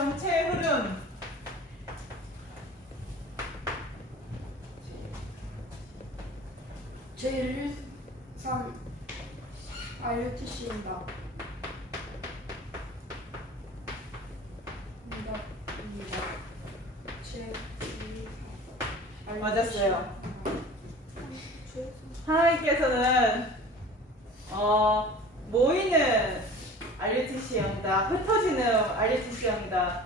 전체의 흐름. 제1산 RUTC입니다. 맞았어요. 하나님께서는 모이는 RUTC형이다. 흩어지는 RUTC형이다.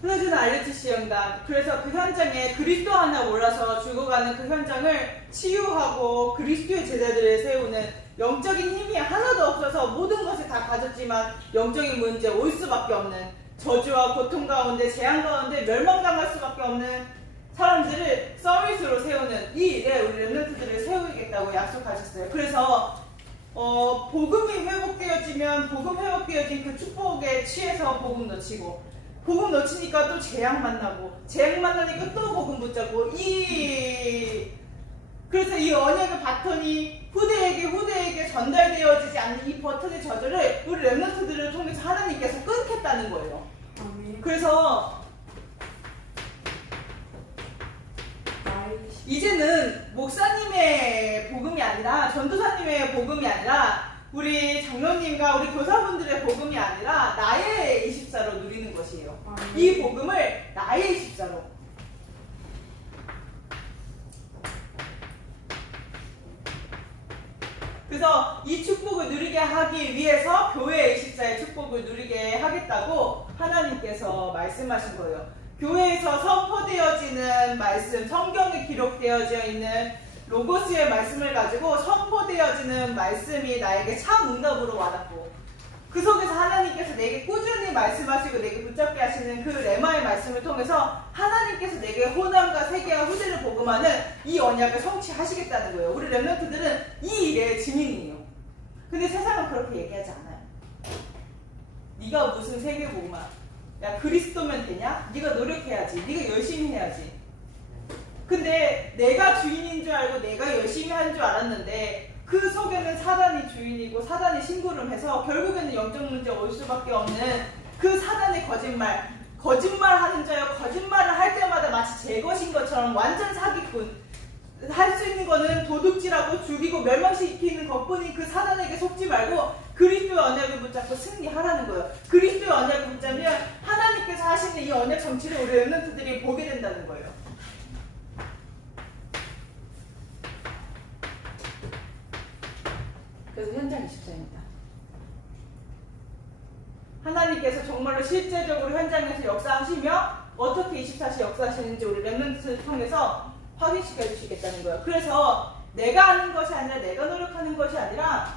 흩어지는 RUTC형이다. 그래서 그 현장에 그리스도 하나 몰라서 죽어가는 그 현장을 치유하고 그리스도의 제자들을 세우는 영적인 힘이 하나도 없어서 모든 것을 다 가졌지만 영적인 문제 올 수밖에 없는 저주와 고통 가운데 재앙 가운데 멸망당할 수밖에 없는 사람들을 서밋으로 세우는 이 일에 우리 렘넌트들을 세우겠다고 약속하셨어요. 그래서 복음이 회복되어지면 복음 회복되어진 그 축복에 취해서 복음 놓치고 복음 놓치니까 또 재앙 만나고 재앙 만나니까 또 복음 붙잡고 그래서 이 언약의 바톤이 후대에게 전달되어지지 않는 이 바톤의 저주를 우리 렘넌트들을 통해서 하나님께서 끊겠다는 거예요. 아멘. 그래서 이제는 목사님의 복음이 아니라 전도사님의 복음이 아니라 우리 장로님과 우리 교사분들의 복음이 아니라 나의 24로 누리는 것이에요. 이 복음을 나의 24로. 그래서 이 축복을 누리게 하기 위해서 교회 24의 축복을 누리게 하겠다고 하나님께서 말씀하신 거예요. 교회에서 선포되어지는 말씀, 성경에 기록되어져 있는 로고스의 말씀을 가지고 선포되어지는 말씀이 나에게 참 응답으로 와닿고 그 속에서 하나님께서 내게 꾸준히 말씀하시고 내게 붙잡게 하시는 그 레마의 말씀을 통해서 하나님께서 내게 호남과 세계와 후대를 복음하는 이 언약을 성취하시겠다는 거예요. 우리 렘넌트들은 이 일의 증인이에요. 근데 세상은 그렇게 얘기하지 않아요. 네가 무슨 세계 복음아? 야 그리스도면 되냐? 네가 노력해야지. 네가 열심히 해야지. 근데 내가 주인인 줄 알고 내가 열심히 한 줄 알았는데 그 속에는 사단이 주인이고 사단이 심부름해서 결국에는 영적 문제가 올 수밖에 없는 그 사단의 거짓말하는 자여 거짓말을 할 때마다 마치 제 것인 것처럼 완전 사기꾼. 할 수 있는 거는 도둑질하고 죽이고 멸망시키는 것뿐인 그 사단에게 속지 말고 그리스도의 언약을 붙잡고 승리하라는 거예요. 그리스도의 언약을 붙잡으면 하나님께서 하시는 이 언약 성취를 우리 렘넌트들이 보게 된다는 거예요. 그래서 현장 24입니다. 하나님께서 정말로 실제적으로 현장에서 역사하시며 어떻게 24시 역사하시는지 우리 렘넌트를 통해서 확인시켜 주시겠다는 거예요. 그래서 내가 하는 것이 아니라 내가 노력하는 것이 아니라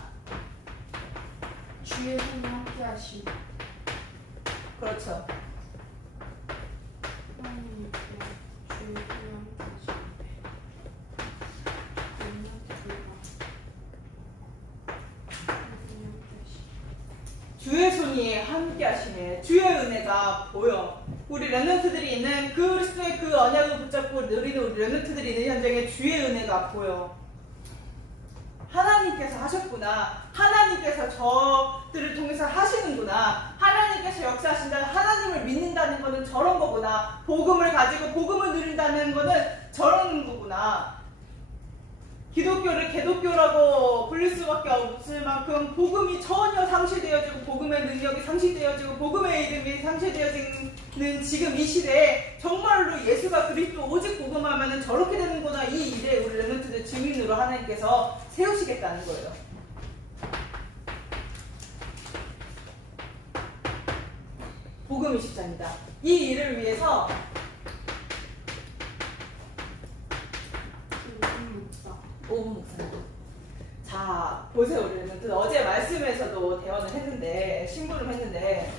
주의 손이 함께 하시고 그렇죠. 하나님께 주의 손이 함께 하시고 주의 손이 함께 하시네. 주의 은혜가 보여. 우리 렘넌트들이 있는 그리스도의 그 언약을 붙잡고 누리는 우리 렘넌트들이 있는 현장에 주의 은혜가 보여. 하나님께서 하셨구나. 하나님께서 저들을 통해서 하시는구나. 하나님께서 역사하신다. 하나님을 믿는다는 것은 저런 거구나. 복음을 가지고 복음을 누린다는 것은 저런 거구나. 기독교를 개독교라고 불릴 수밖에 없을 만큼 복음이 전혀 상실되어지고 복음의 능력이 상실되어지고 복음의 이름이 상실되어지는 지금 이 시대에 정말로 예수가 그리스도 오직 복음하면 저렇게 되는구나. 이 일에 우리 렘넌트들 증인으로 하나님께서 세우시겠다는 거예요. 복음 24입니다. 이 일을 위해서 오분 목사님. 자, 보세요. 우리는 어제 말씀에서도 대화를 했는데, 신부를 했는데,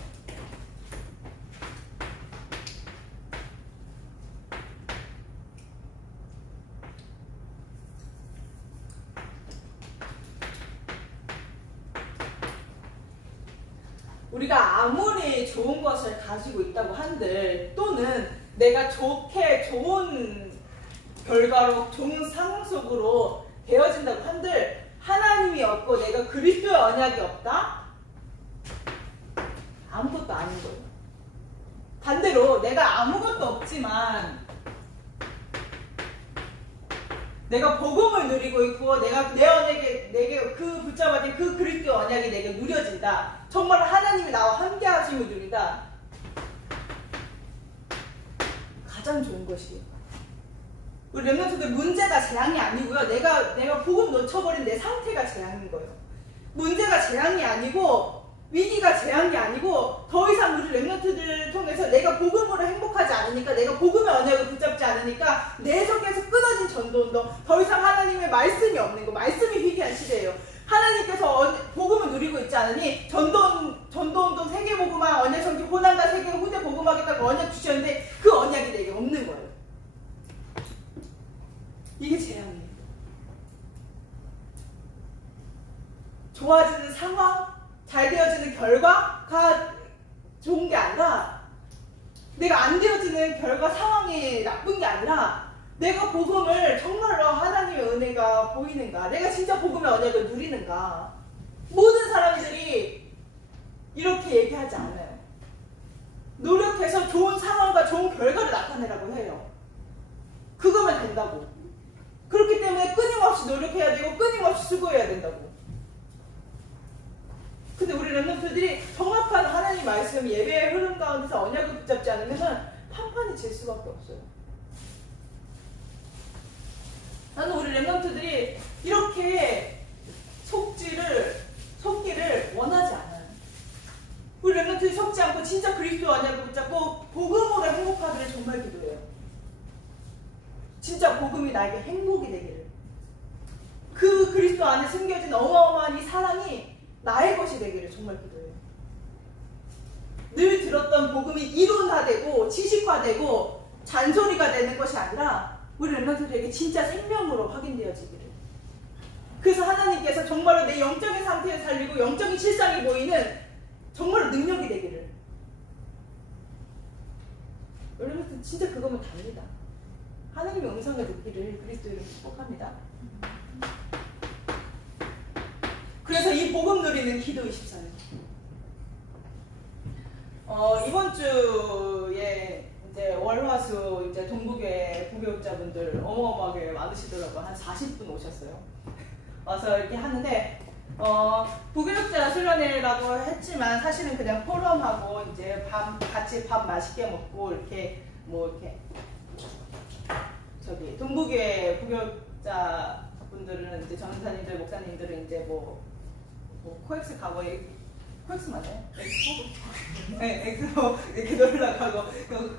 우리가 아무리 좋은 것을 가지고 있다고 한들, 또는 내가 좋은 결과로 좋은 상황 속으로 되어진다고 한들 하나님이 없고 내가 그리스도의 언약이 없다? 아무것도 아닌 거예요. 반대로 내가 아무것도 없지만 내가 복음을 누리고 있고 내가 내 언약에 내게 그 붙잡아진 그 그리스도 언약이 내게 누려진다. 정말 하나님이 나와 함께 하심을 누린다. 가장 좋은 것이에요. 우리 렘넌트들 문제가 재앙이 아니고요. 내가 복음 놓쳐버린 내 상태가 재앙인 거예요. 문제가 재앙이 아니고 위기가 재앙이 아니고 더 이상 우리 렘넌트들을 통해서 내가 복음으로 행복하지 않으니까 내가 복음의 언약을 붙잡지 않으니까 내 속에서 끊어진 전도운동 더 이상 하나님의 말씀이 없는 거 말씀이 희귀한 시대예요. 하나님께서 복음을 누리고 있지 않으니 전도운동 세계복음화 언약성지 고난과 세계 후대 복음하겠다고 언약 주셨는데 그 언약이 내게 없는 거예요. 이게 재앙이에요. 좋아지는 상황, 잘 되어지는 결과가 좋은 게 아니라 내가 안 되어지는 결과 상황이 나쁜 게 아니라 내가 복음을 정말로 하나님의 은혜가 보이는가, 내가 진짜 복음의 언약을 누리는가. 모든 사람들이 이렇게 얘기하지 않아요. 노력해서 좋은 상황과 좋은 결과를 나타내라고 해요. 그거면 된다고. 그렇기 때문에 끊임없이 노력해야 되고 끊임없이 수고해야 된다고. 근데 우리 렘넌트들이 정확한 하나님 말씀 예배의 흐름 가운데서 언약을 붙잡지 않으면 판판이 질 수밖에 없어요. 나는 우리 렘넌트들이 이렇게 속기를 원하지 않아요. 우리 렘넌트들이 속지 않고 진짜 그리스도 언약을 붙잡고 복음으로 행복하기를 정말 기도해요. 진짜 복음이 나에게 행복이 되기를. 그 그리스도 안에 숨겨진 어마어마한 이 사랑이 나의 것이 되기를 정말 기도해요. 늘 들었던 복음이 이론화되고 지식화되고 잔소리가 되는 것이 아니라 우리 렘넌트들에게 진짜 생명으로 확인되어지기를. 그래서 하나님께서 정말로 내 영적인 상태를 살리고 영적인 실상이 보이는 정말로 능력이 되기를. 렘넌트 진짜 그거면 답니다. 하나님의 음성을 듣기를 그리스도 이름으로 축복합니다. 그래서 이 복음 누리는 기도 24일. 이번 주에 이제 월화수 이제 동북의 부교육자분들 어마어마하게 많으시더라고요. 한 40분 오셨어요. 와서 이렇게 하는데 부교육자 수련회라고 했지만 사실은 그냥 포럼하고 이제 같이 밥 맛있게 먹고 이렇게 저기 동북의 부교육자 분들은 이제 전사님들 목사님들은 이제 뭐 코엑스 가고 코엑스 맞아요? 엑스포? 네, 엑스포 이렇게 놀러 가고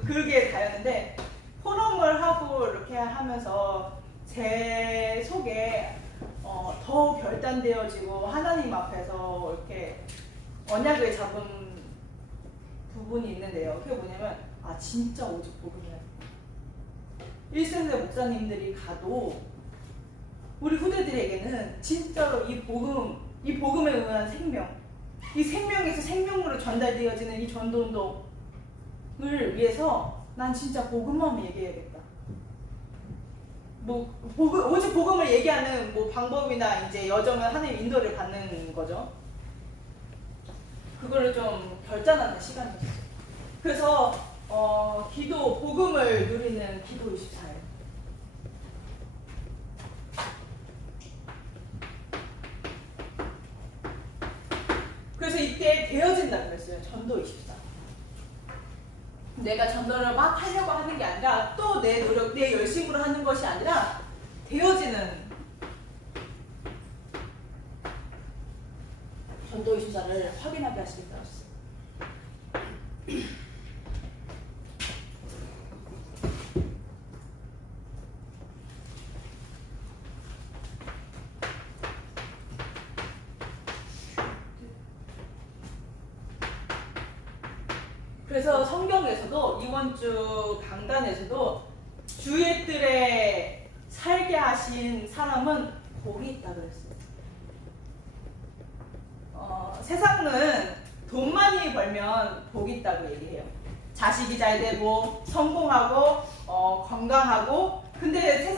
그렇게 다녔는데 포럼을 하고 이렇게 하면서 제 속에 더 결단되어지고 하나님 앞에서 이렇게 언약을 잡은 부분이 있는데요. 그게 뭐냐면 진짜 오직 복음이야. 1세대 목사님들이 가도 우리 후대들에게는 진짜로 이 복음에 의한 생명, 이 생명에서 생명으로 전달되어지는 이 전도운동을 위해서 난 진짜 복음만 얘기해야겠다. 오직 복음을 얘기하는 방법이나 이제 여정은 하나님 인도를 받는 거죠. 그거를 좀 결단하는 시간이었어요. 그래서 복음을 누리는 기도 24일. 그래서 이때 되어진다 그랬어요. 전도 24. 내가 전도를 막 하려고 하는 게 아니라 또 내 노력, 내 열심으로 하는 것이 아니라 되어지는 전도 24를 확인하게 하시겠다 하셨어요. 그래서 성경에서도 이번 주 강단에서도 주의 뜰에 살게 하신 사람은 복이 있다 그랬어요. 세상은 돈 많이 벌면 복이 있다고 얘기해요. 자식이 잘 되고 성공하고 건강하고. 근데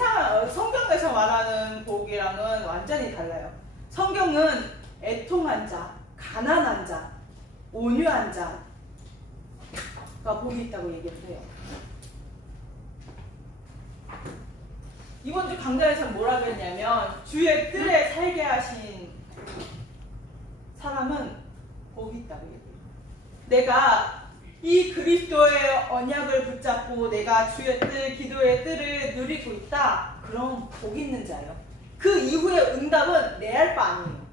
성경에서 말하는 복이랑은 완전히 달라요. 성경은 애통한 자, 가난한 자, 온유한 자가 복이 있다고 얘기를 해요. 이번 주 강단에서 뭐라고 했냐면 주의 뜰에 살게 하신 사람은 복이 있다고 얘기해요. 내가 이 그리스도의 언약을 붙잡고 내가 주의 뜰, 기도의 뜰을 누리고 있다. 그럼 복 있는 자예요. 그 이후의 응답은 내 할 바 아니에요.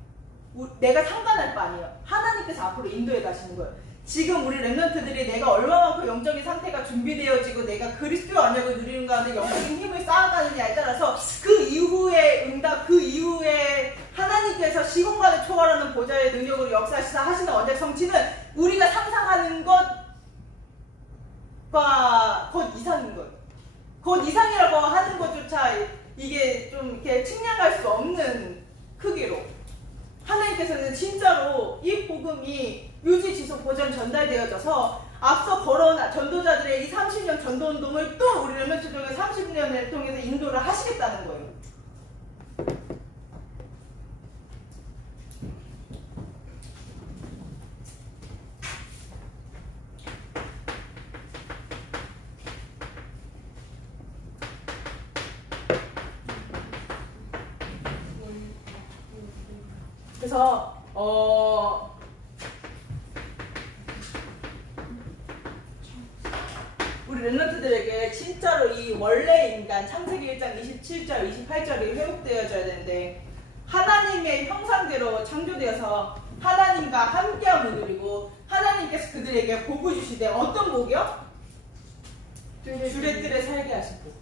내가 상관할 바 아니에요. 하나님께서 앞으로 인도해 가시는 거예요. 지금 우리 렘넌트들이 내가 얼마만큼 영적인 상태가 준비되어지고 내가 그리스도의 언약을 누리는 가운데 영적인 힘을 쌓아가느냐에 따라서 그 이후의 응답, 그 이후에 하나님께서 시공간을 초월하는 보좌의 능력으로 역사하시다 하시는 언약 성취는 우리가 상상하는 것과 곧 이상인 거예요. 곧 이상이라고 하는 것조차 이게 좀 이렇게 측량할 수 없는 크기로 하나님께서는 진짜로 이 복음이 유지 지속 보전 전달되어져서 앞서 걸어온 전도자들의 이 30년 전도 운동을 또 우리 렘넌트 중에 30년을 통해서 인도를 하시겠다는 거예요. 그래서 우리 렘넌트들에게 진짜로 이 원래 인간 창세기 1장 27절 28절이 회복되어져야 되는데 하나님의 형상대로 창조되어서 하나님과 함께함을 누리고 하나님께서 그들에게 복을 주시되 어떤 복이요? 주의 뜰에 살게 하신 복.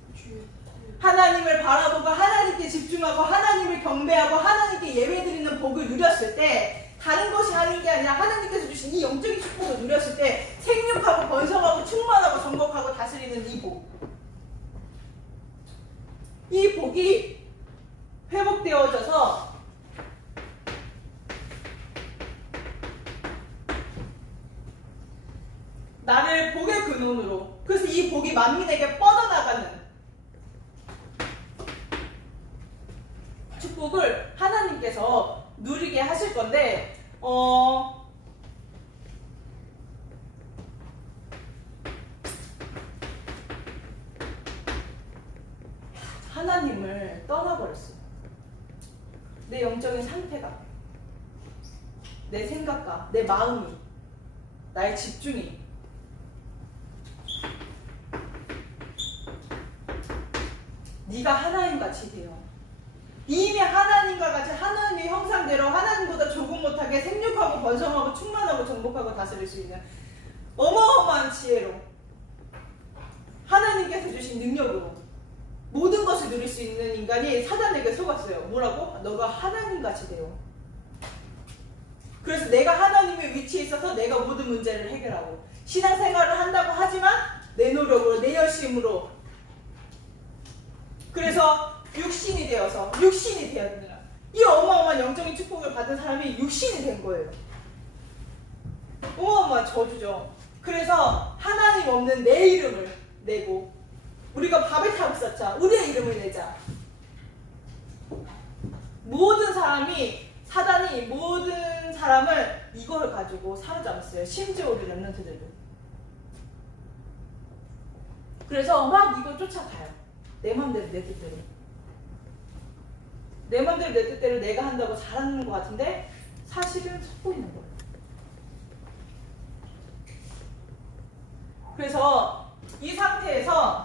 하나님을 바라보고 하나님께 집중하고 하나님을 경배하고 하나님께 예배드리는 복을 누렸을 때 다른 것이 하는 게 아니라 하나님께서 주신 이 영적인 축복을 누렸을 때 생육하고 번성하고 충만하고 정복하고 다스리는 이 복. 이 복이 회복되어져서 나를 복의 근원으로, 그래서 이 복이 만민에게 뻗어나가는 축복을 하나님께서 누리게 하실 건데 하나님을 떠나버렸어요. 내 영적인 상태가, 내 생각과 내 마음이, 나의 집중이 네가 하나님같이 되어 이미 하나님과 같이 하나님의 형상대로 하나님보다 조금 못하게 생육하고 번성하고 충만하고 정복하고 다스릴 수 있는 어마어마한 지혜로 하나님께서 주신 능력으로 모든 것을 누릴 수 있는 인간이 사단에게 속았어요. 뭐라고? 너가 하나님같이 되어. 그래서 내가 하나님의 위치에 있어서 내가 모든 문제를 해결하고 신앙생활을 한다고 하지만 내 노력으로 내 열심으로 그래서 육신이 되어서 육신이 되었느라 이 어마어마한 영적인 축복을 받은 사람이 육신이 된 거예요. 어마어마한 저주죠. 그래서 하나님 없는 내 이름을 내고 우리가 밥에 타고 있었자 우리의 이름을 내자. 모든 사람이 사단이 모든 사람을 이걸 가지고 사로잡았어요. 심지어 우리 렘넌트들도. 그래서 막 이걸 쫓아가요. 내 맘대로 내 뜻대로. 내 맘대로 내 뜻대로 내가 한다고 잘하는 것 같은데 사실은 속고 있는 거예요. 그래서 이 상태에서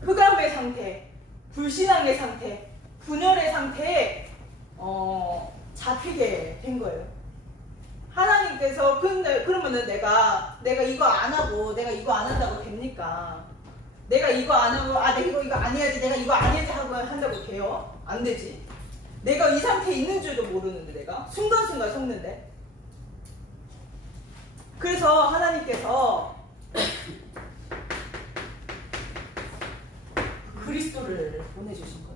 흑암의 상태, 불신앙의 상태, 분열의 상태에 잡히게 된 거예요. 하나님께서 근데 그러면은 내가 이거 안 하고 내가 이거 안 한다고 됩니까? 내가 이거 안 하고 내가 이거 안 해야지 내가 이거 안 해야지 하고 한다고 돼요? 안 되지. 내가 이 상태에 있는 줄도 모르는데 내가 순간순간 속는데. 그래서 하나님께서 그리스도를 보내주신 거예요.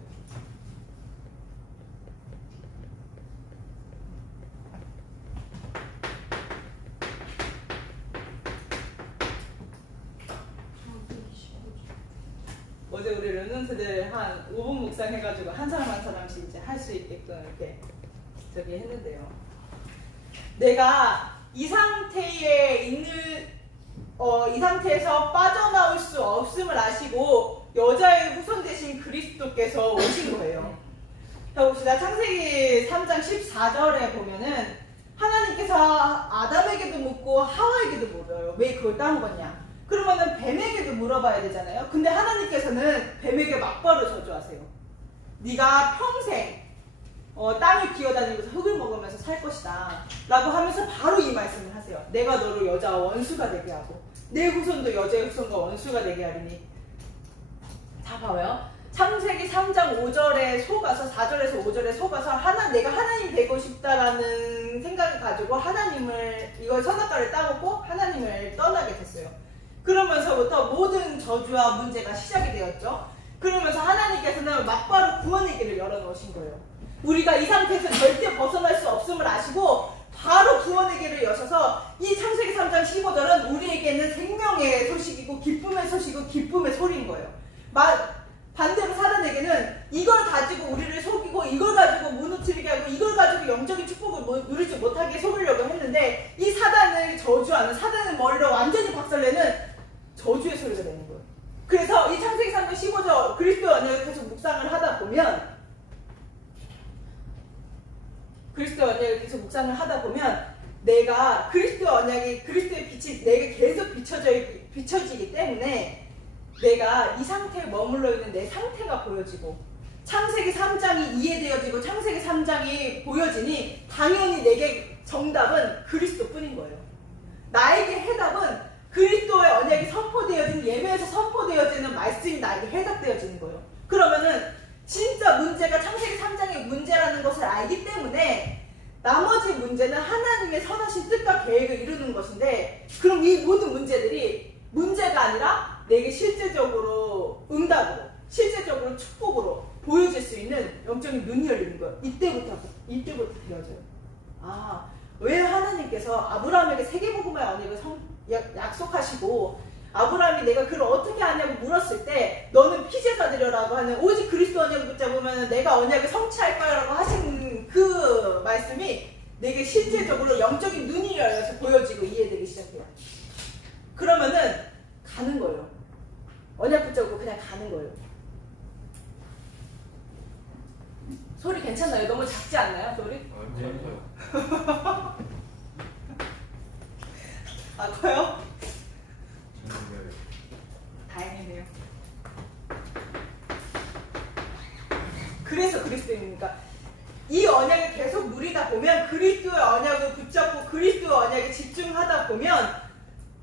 어제 우리 르는트들 한 5분 묵상해가지고 한 사람 한 사람씩 이제 할 수 있게끔 이렇게 저기 했는데요. 내가 이 상태에 있는 이 상태에서 빠져나올 수 없음을 아시고 여자의 후손 되신 그리스도께서 오신 거예요. 자 봅시다. 창세기 3장 14절에 보면은 하나님께서 아담에게도 묻고 하와에게도 물어요. 왜 그걸 따먹었냐? 그러면은 뱀에게도 물어봐야 되잖아요. 근데 하나님께서는 뱀에게 막바로 저주하세요. 네가 평생 땅을 기어다니면서 흙을 먹으면서 살 것이다 라고 하면서 바로 이 말씀을 하세요. 내가 너를 여자와 원수가 되게 하고 내 후손도 여자의 후손과 원수가 되게 하리니. 자 봐요. 창세기 3장 5절에 속아서 4절에서 5절에 속아서 내가 하나님 되고 싶다라는 생각을 가지고 하나님을 이걸 선악과를 따먹고 하나님을 떠나게 됐어요. 그러면서부터 모든 저주와 문제가 시작이 되었죠. 그러면서 하나님께서는 막바로 구원의 길을 열어놓으신 거예요. 우리가 이 상태에서 절대 벗어날 수 없음을 아시고 바로 구원의 길을 여셔서 이 창세기 3장 15절은 우리에게는 생명의 소식이고 기쁨의 소식이고 기쁨의 소리인 거예요. 반대로 사단에게는 이걸 가지고 우리를 속이고 이걸 가지고 무너뜨리게 하고 이걸 가지고 영적인 축복을 누리지 못하게 속이려고 했는데 이 사단을 저주하는 사단의 머리를 완전히 박살내는 저주의 소리가 되는 거예요. 그래서 이 창세기 3장 15절 그리스도의 언약을 계속 묵상을 하다 보면 내가 그리스도의 언약이 그리스도의 빛이 내게 계속 비춰지기 때문에 내가 이 상태에 머물러 있는 내 상태가 보여지고 창세기 3장이 이해되어지고 창세기 3장이 보여지니 당연히 내게 정답은 그리스도뿐인 거예요. 나에게 해답은 그리스도의 언약이 선포되어진 예배에서 선포되어지는 말씀이 나에게 해답되어지는 거예요. 그러면은 진짜 문제가 창세기 3장의 문제라는 것을 알기 때문에 나머지 문제는 하나님의 선하신 뜻과 계획을 이루는 것인데 그럼 이 모든 문제들이 문제가 아니라 내게 실제적으로 응답으로 실제적으로 축복으로 보여질 수 있는 영적인 눈이 열리는 거예요. 이때부터 되어져요. 왜 하나님께서 아브라함에게 세계복음의 언약을 약속하시고 아브라함이 내가 그를 어떻게 하냐고 물었을 때 너는 피제사 드려라고 하는 오직 그리스도 언약을 붙잡으면 내가 언약을 성취할 거라고 하신 그 말씀이 내게 실제적으로 영적인 눈이 열려서 보여지고 이해되기 시작해요. 그러면은 가는 거예요. 언약 붙잡고 그냥 가는 거예요. 소리 괜찮나요? 너무 작지 않나요? 소리? 커요? 다행이네요. 그래서 그리스도입니까? 이 언약을 계속 누리다 보면 그리스도의 언약을 붙잡고 그리스도의 언약에 집중하다 보면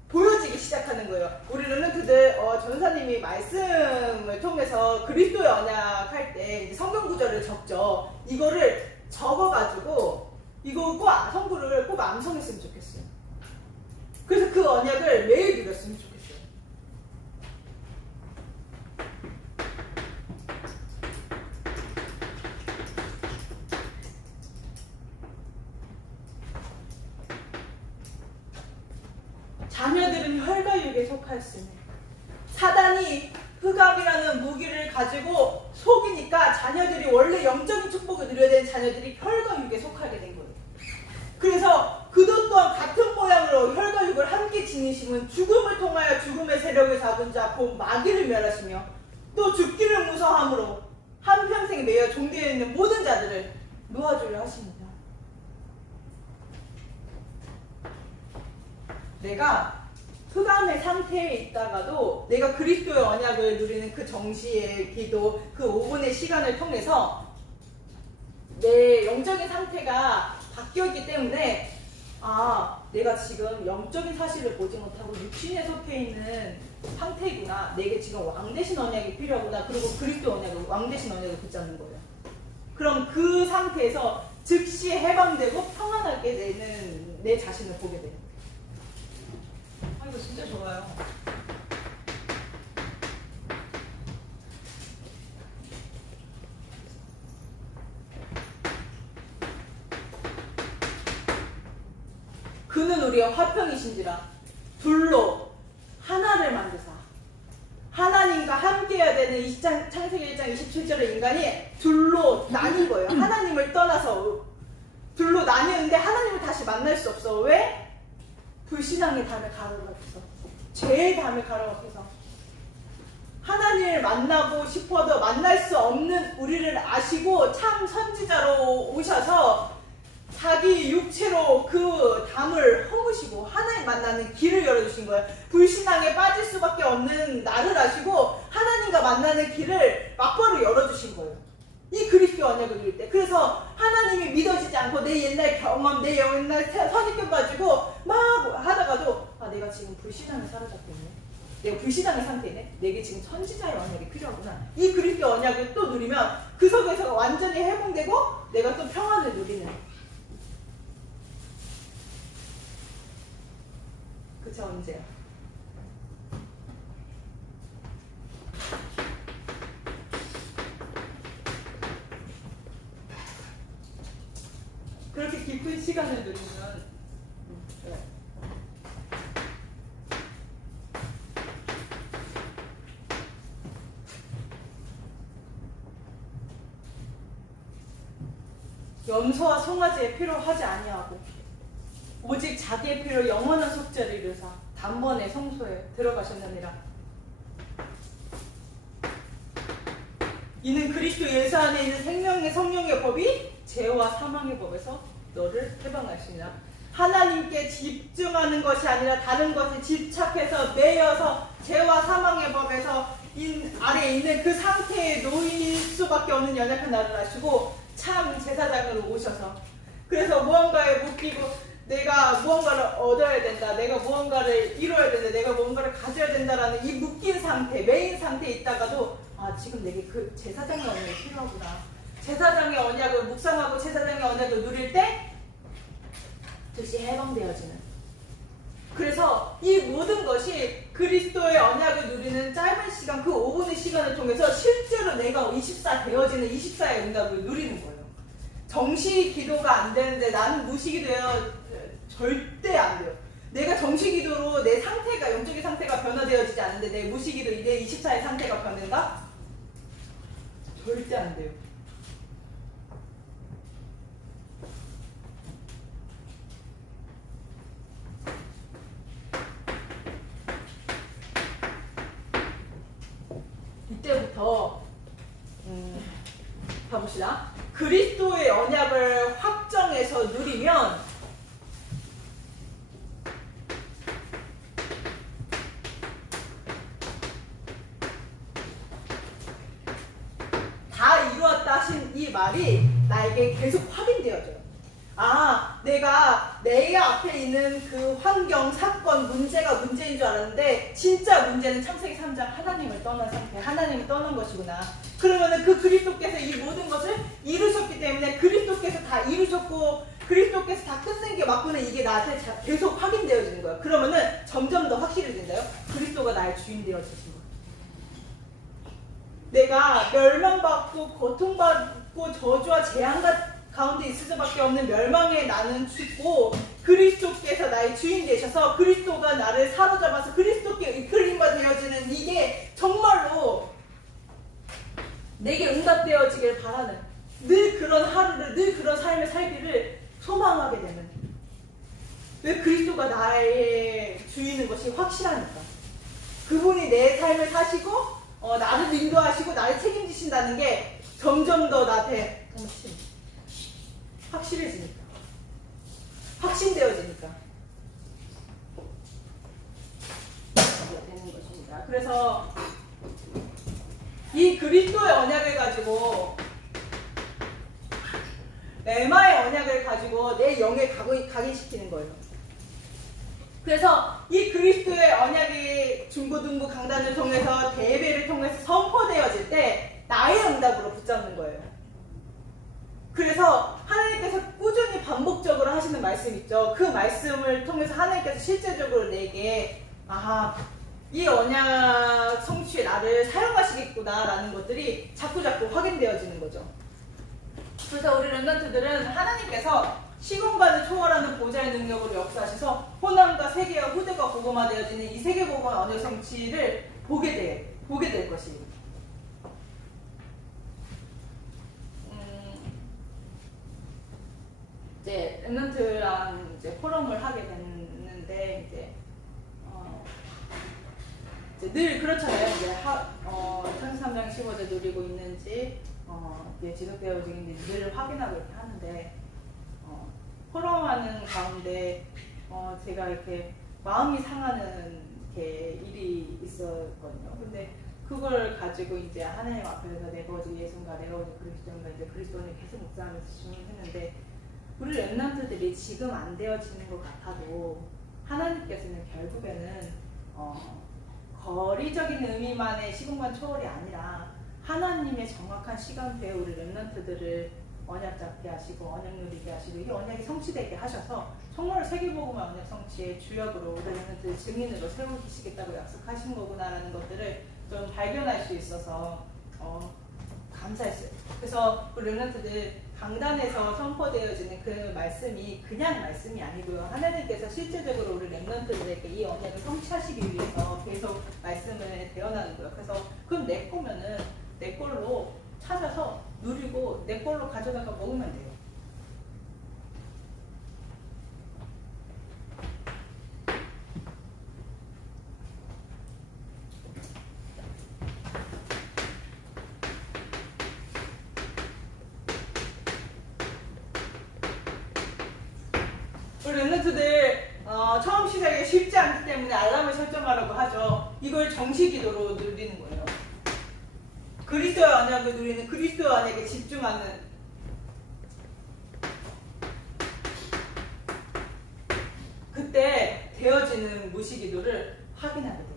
보여지기 시작하는 거예요. 우리는 그들 전사님이 말씀을 통해서 그리스도의 언약 할 때 성경 구절을 적죠. 이거를 적어가지고 이거 꼭 성구를 꼭 암송했으면 좋겠어요. 그래서 그 언약을 매일 누렸으면 좋겠어요. 자녀들은 혈과육에 속하였으니 사단이 흑암이라는 무기를 가지고 속이니까 자녀들이 원래 영적인 축복을 누려야 되는 자녀들이 혈과육에 속하게 된 거예요. 그래서 그도 또한 같은 모양으로 혈과육을 함께 지니심은 죽음을 통하여 죽음의 세력을 잡은 자 곧 마귀를 멸하시며 또 죽기를 무서함으로 한평생에 매여 종되어 있는 모든 자들을 놓아주려 하십니다. 내가 흑암의 상태에 있다가도 내가 그리스도의 언약을 누리는 그 정시의 기도, 그 5분의 시간을 통해서 내 영적인 상태가 바뀌었기 때문에 내가 지금 영적인 사실을 보지 못하고 육신에 속해 있는 상태이구나. 내게 지금 왕대신 언약이 필요하구나. 그리고 그리스도 언약을 왕대신 언약을 붙잡는 거예요. 그럼 그 상태에서 즉시 해방되고 평안하게 되는 내 자신을 보게 돼요. 이거 진짜 좋아요. 그는 우리의 화평이신지라 둘로 하나를 만드사 하나님과 함께해야 되는 20장, 창세기 1장 27절의 인간이 둘로 나뉜 거예요. 하나님을 떠나서 둘로 나뉘었는데 하나님을 다시 만날 수 없어. 왜? 불신앙의 담에 가로막혀서, 죄의 담에 가로막혀서. 하나님을 만나고 싶어도 만날 수 없는 우리를 아시고 참 선지자로 오셔서 자기 육체로 그 담을 허무시고 하나님 만나는 길을 열어주신 거예요. 불신앙에 빠질 수밖에 없는 나를 아시고 하나님과 만나는 길을 막바로 열어주신 거예요. 이 그리스도 언약을 누릴 때. 그래서 하나님이 믿어지지 않고 내 옛날 경험, 내 옛날 선입견 가지고 막 하다가도 내가 지금 불신앙에 사로잡고 있네. 내가 불신앙의 상태네. 내게 지금 선지자의 언약이 필요하구나. 이 그리스도 언약을 또 누리면 그 속에서 완전히 회복되고 내가 또 평안을 누리는. 그쵸, 언제요? 그렇게 깊은 시간을 누리면 염소와 송아지의 피로 하지 아니하고 오직 자기의 피로 영원한 속죄를 이루사 단번에 성소에 들어가셨느니라. 이는 그리스도 예수 안에 있는 생명의 성령의 법이 죄와 사망의 법에서 너를 해방하시니라. 하나님께 집중하는 것이 아니라 다른 것에 집착해서 매여서 죄와 사망의 법에서 아래에 있는 그 상태에 놓일 수밖에 없는 연약한 나를 아시고 참 제사장으로 오셔서, 그래서 무언가에 묶이고 내가 무언가를 얻어야 된다, 내가 무언가를 이루어야 된다, 내가 무언가를 가져야 된다라는 이 묶인 상태, 메인 상태에 있다가도 지금 내게 그 제사장의 언약이 필요하구나. 제사장의 언약을 묵상하고 제사장의 언약을 누릴 때 즉시 해방되어지는. 그래서 이 모든 것이 그리스도의 언약을 누리는 짧은 시간, 그 5분의 시간을 통해서 실제로 내가 24 되어지는 24의 응답을 누리는 거예요. 정시 기도가 안 되는데 나는 무시기도예요. 절대 안 돼요. 내가 정시기도로 내 상태가, 영적인 상태가 변화되어지지 않는데 내 무시기도, 내 24의 상태가 변한가? 절대 안 돼요. 이때부터 가봅시다. 그리스도의 언약을 확정해서 누리면 다 이루었다 하신 이 말이 나에게 계속 확인되어져요. 내가 내 앞에 있는 그 환경, 사건, 문제가 문제인 줄 알았는데 진짜 문제는 창세기 3장 하나님을 떠난 상태, 하나님을 떠난 것이구나. 그러면은 그 그리스도께서 이 모든 것을 이루셨기 때문에 그리스도께서 다 이루셨고 그리스도께서 다 끝낸 게 맞구나, 이게 나한테 계속 확인되어지는 거예요. 그러면은 점점 더 확실해진다요. 그리스도가 나의 주인 되어지신 거예요. 내가 멸망받고 고통받고 저주와 재앙 가운데 있을 수밖에 없는 멸망에 나는 죽고 그리스도께서 나의 주인 되셔서 그리스도가 나를 사로잡아서 그리스도께 이끌림바 되어지는 이게 정말로 내게 응답되어지길 바라는, 늘 그런 하루를, 늘 그런 삶을 살기를 소망하게 되는, 왜 그리스도가 나의 주인인 것이 확실하니까. 그분이 내 삶을 사시고 나를 인도하시고 나를 책임지신다는 게 점점 더 나한테 확실해지니까, 확신되어지니까 되는 것입니다. 그래서 이 그리스도의 언약을 가지고, 레마의 언약을 가지고 내 영에 각인시키는 거예요. 그래서 이 그리스도의 언약이 중고등부 강단을 통해서 대회를 통해서 선포되어질 때 나의 응답으로 붙잡는 거예요. 그래서 하나님께서 꾸준히 반복적으로 하시는 말씀 있죠. 그 말씀을 통해서 하나님께서 실제적으로 내게 이 언약 성취에 나를 사용하시겠구나 라는 것들이 자꾸자꾸 확인되어지는 거죠. 그래서 우리 렘넌트들은 하나님께서 시공간을 초월하는 보좌의 능력으로 역사하셔서 호남과 세계와 후대가 복음화되어지는 이 세계복음화 언약 성취를 보게 돼요. 보게 될 것이에요. 이제 랩런트랑 이제 포럼을 하게 됐는데 이제 늘 그렇잖아요. 이제 1300 15제 누리고 있는지 이게 지속되어지고 있는지 늘 확인하고 이렇게 하는데 포럼하는 가운데 제가 이렇게 마음이 상하는 게 일이 있었거든요. 근데 그걸 가지고 이제 하나님 앞에서 내가 오직 예수인가 내가 오직 그리스도인가 이제 그리스도는 계속 묵상하면서 질문했는데 우리 랩런트들이 지금 안 되어지는 것 같아도 하나님께서는 결국에는 거리적인 의미만의 시공간 초월이 아니라 하나님의 정확한 시간표에 우리 랩런트들을 언약 잡게 하시고 언약 누리게 하시고 이 언약이 성취되게 하셔서 정말 세계복음화 언약 성취의 주역으로 우리 랩런트들 증인으로 세우시겠다고 약속하신 거구나라는 것들을 좀 발견할 수 있어서 감사했어요. 그래서 우리 랩런트들 강단에서 선포되어지는 그 말씀이 그냥 말씀이 아니고요. 하나님께서 실제적으로 우리 랩런트들에게 이 언약을 성취하시기 위해서 계속 말씀을 배워나는 거예요. 그래서 그럼 내 거면은 내 걸로 찾아서 누리고 내 걸로 가져다가 먹으면 돼요. 우리 랩런트들 처음 시작이 쉽지 않기 때문에 알람을 설정하라고 하죠. 이걸 정시기도로 누리는 거예요. 그리스도의 언약을 누리는 그리스도의 언약에 집중하는 그때 되어지는 무시기도를 확인하게 돼요.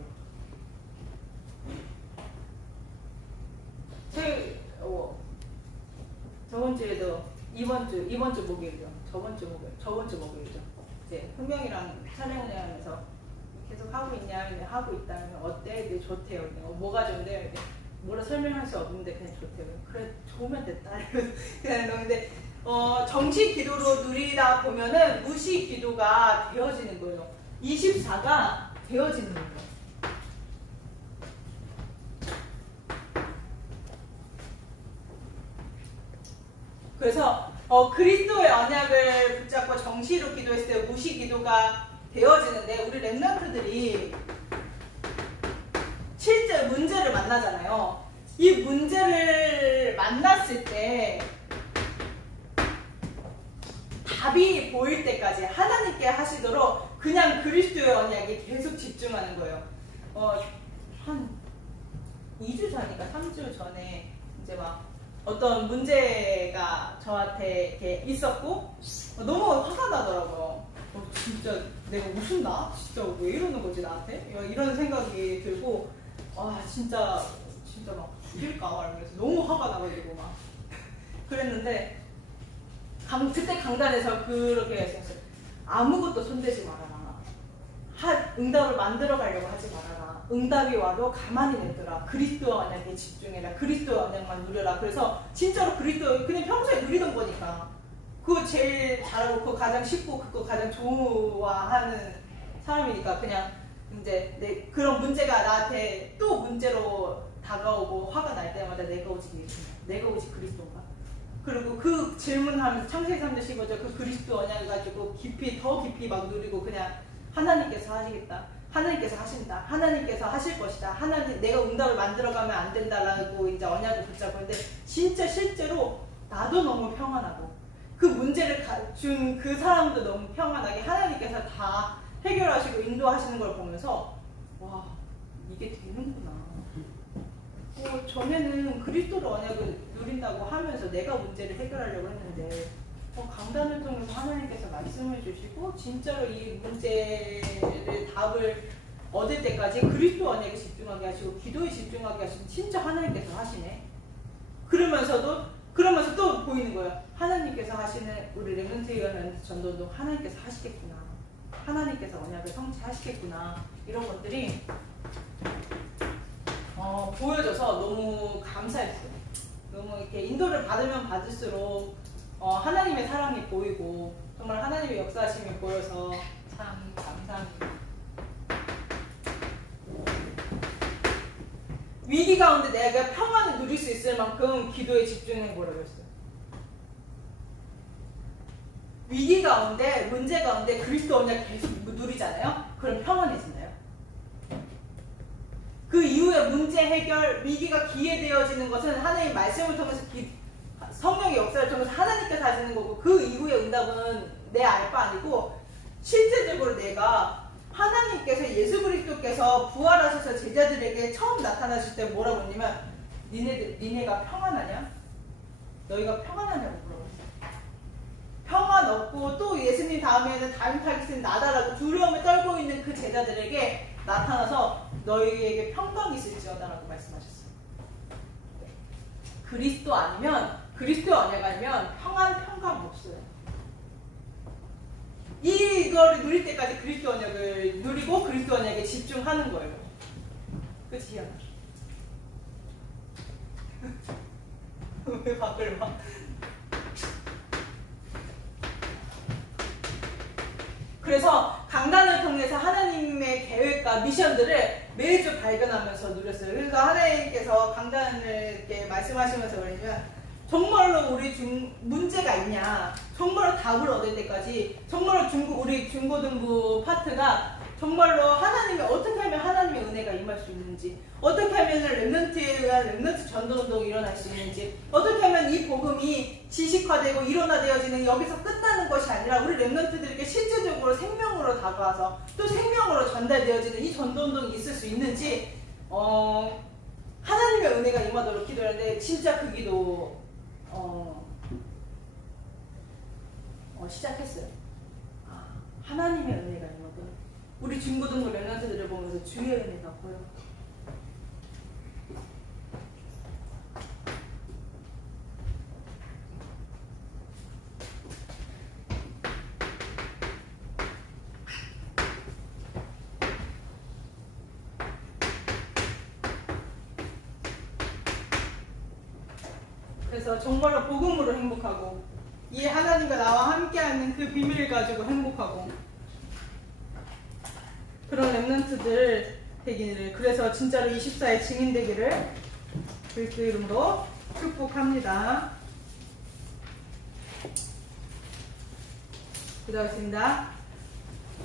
저번 주에도 이번 주 목요일이죠. 저번 주 목요일이죠. 이제 흥명이랑 촬영을 하면서 계속 하고 있냐, 하고 있다면 어때? 네, 좋대요. 뭐가 좋은데 뭐라 설명할 수 없는데 그냥 좋대요. 그래 좋으면 됐다. 그냥 근데 정식 기도로 누리다 보면은 무시 기도가 되어지는 거예요. 24가 되어지는 거예요. 그래서 그리스도의 언약을 붙잡고 정시로 기도했을 때 무시 기도가 되어지는데 우리 랩런트들이 실제 문제를 만나잖아요. 이 문제를 만났을 때 답이 보일 때까지 하나님께 하시도록 그냥 그리스도의 언약에 계속 집중하는 거예요. 한 2주 전인가 3주 전에 이제 막 어떤 문제가 저한테 이렇게 있었고 너무 화가 나더라고요. 진짜 내가 웃은다? 진짜 왜 이러는 거지 나한테? 이런 생각이 들고 진짜 막 죽일까 말면서 너무 화가 나가지고 막 그랬는데 그때 강단에서 그렇게 했어요. 아무것도 손대지 말아라. 응답을 만들어 가려고 하지 말아라. 응답이 와도 가만히 냅둬라. 그리스도 언약에 집중해라. 그리스도 언약만 누려라. 그래서 진짜로 그리스도 그냥 평소에 누리던 거니까 그거 제일 잘하고 그거 가장 쉽고 그거 가장 좋아하는 사람이니까 그냥 이제 그런 문제가 나한테 또 문제로 다가오고 화가 날 때마다 내가 오직 예수냐, 내가 오직 그리스도인가. 그리고 그 질문하면서 창세기 3장 15절 그 그리스도 언약을 가지고 더 깊이 막 누리고 그냥 하나님께서 하시겠다. 하나님께서 하신다. 하나님께서 하실 것이다. 하나님 내가 응답을 만들어가면 안 된다라고 이제 언약을 붙잡고 있는데 진짜 실제로 나도 너무 평안하고 그 문제를 준 그 사람도 너무 평안하게 하나님께서 다 해결하시고 인도하시는 걸 보면서 와 이게 되는구나. 전에는 그리스도로 언약을 누린다고 하면서 내가 문제를 해결하려고 했는데 강단을 통해서 하나님께서 말씀을 주시고 진짜로 이 문제를 답을 얻을 때까지 그리스도 언약에 집중하게 하시고 기도에 집중하게 하시고 진짜 하나님께서 하시네. 그러면서 또 보이는 거예요. 하나님께서 하시는 우리 랩런트 전도도 하나님께서 하시겠구나. 하나님께서 언약을 성취하시겠구나. 이런 것들이 보여져서 너무 감사했어요. 너무 이렇게 인도를 받으면 받을수록 하나님의 사랑이 보이고 정말 하나님의 역사하심이 보여서 참 감사합니다. 위기 가운데 내가 평안을 누릴 수 있을 만큼 기도에 집중해 보라고 했어요. 위기 가운데, 문제 가운데 그리스도 언약 계속 누리잖아요? 그럼 평안해진다요. 그 이후에 문제 해결, 위기가 기회되어지는 것은 하나님 말씀을 통해서 성령의 역사를 통해서 하나님께서 하시는 거고, 그 이후의 응답은 내 알 바 아니고 실제적으로 내가 하나님께서 예수 그리스도께서 부활하셔서 제자들에게 처음 나타나실 때 뭐라고 했냐면 니네가 평안하냐? 너희가 평안하냐고 물어봤어요. 평안 없고 또 예수님 다음에는 담임 타깃은 나다라고 두려움에 떨고 있는 그 제자들에게 나타나서 너희에게 평강이 있을지어다라고 말씀하셨어요. 그리스도 아니면, 그리스도 언약 아니면 평강 없어요. 이거를 누릴 때까지 그리스도 언약을 누리고 그리스도 언약에 집중하는 거예요. 그치, 희연아? 왜 밖을 봐? 그래서 강단을 통해서 하나님의 계획과 미션들을 매주 발견하면서 누렸어요. 그래서 하나님께서 강단을 이렇게 말씀하시면서 그러냐면 정말로 우리 문제가 있냐, 정말로 답을 얻을 때까지, 정말로 우리 중고등부 파트가 정말로 어떻게 하면 하나님의 은혜가 임할 수 있는지, 어떻게 하면 렘넌트에 의한 렘넌트 전도운동이 일어날 수 있는지, 어떻게 하면 이 복음이 지식화되고 일원화되어지는 여기서 끝나는 것이 아니라 우리 렘넌트들에게 실제적으로 생명으로 다가와서 또 생명으로 전달되어지는 이 전도운동이 있을 수 있는지 하나님의 은혜가 임하도록 기도하는데 진짜 그 기도 시작했어요. 하나님의 은혜가 임하도록. 우리 중고등부 렘넌트들을 보면서 주의 은혜가 보여. 그래서 정말로 복음으로 행복하고 이 하나님과 나와 함께하는 그 비밀을 가지고 행복하고 그런 렘넌트들 되기를, 그래서 진짜로 24의 증인 되기를 그리스도 이름으로 축복합니다. 기도하겠습니다.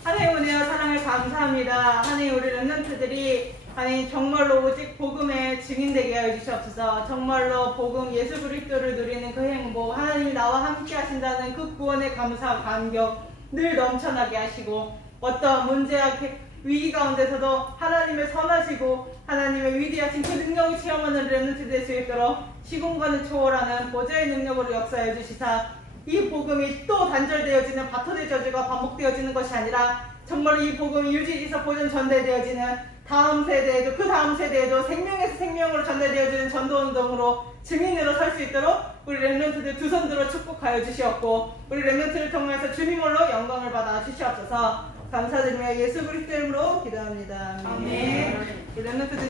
하나님 은혜와 사랑을 감사합니다. 하나님 우리 렘넌트들이 하나님 정말로 오직 복음의 증인되게 하여 주시옵소서. 정말로 복음 예수 그리스도를 누리는 그 행복, 하나님이 나와 함께 하신다는 그 구원의 감사와 감격 늘 넘쳐나게 하시고, 어떤 문제와 위기 가운데서도 하나님의 선하시고 하나님의 위대하신 그 능력을 체험하는 렘넌트 될 수 있도록 시공간을 초월하는 보좌의 능력으로 역사해 주시사, 이 복음이 또 단절되어지는 바토되어지고 반복되어지는 것이 아니라 정말로 이 복음이 유지지서 보존 전달되어지는 다음 세대에도, 그 다음 세대에도 생명에서 생명으로 전달되어지는 전도운동으로 증인으로 설 수 있도록 우리 렘넌트들 두 손 들어 축복하여 주시옵고, 우리 렘넌트를 통해서 주님으로 영광을 받아 주시옵소서. 감사드리며 예수 그리스도 이름으로 기도합니다. 아멘. 렘넌트들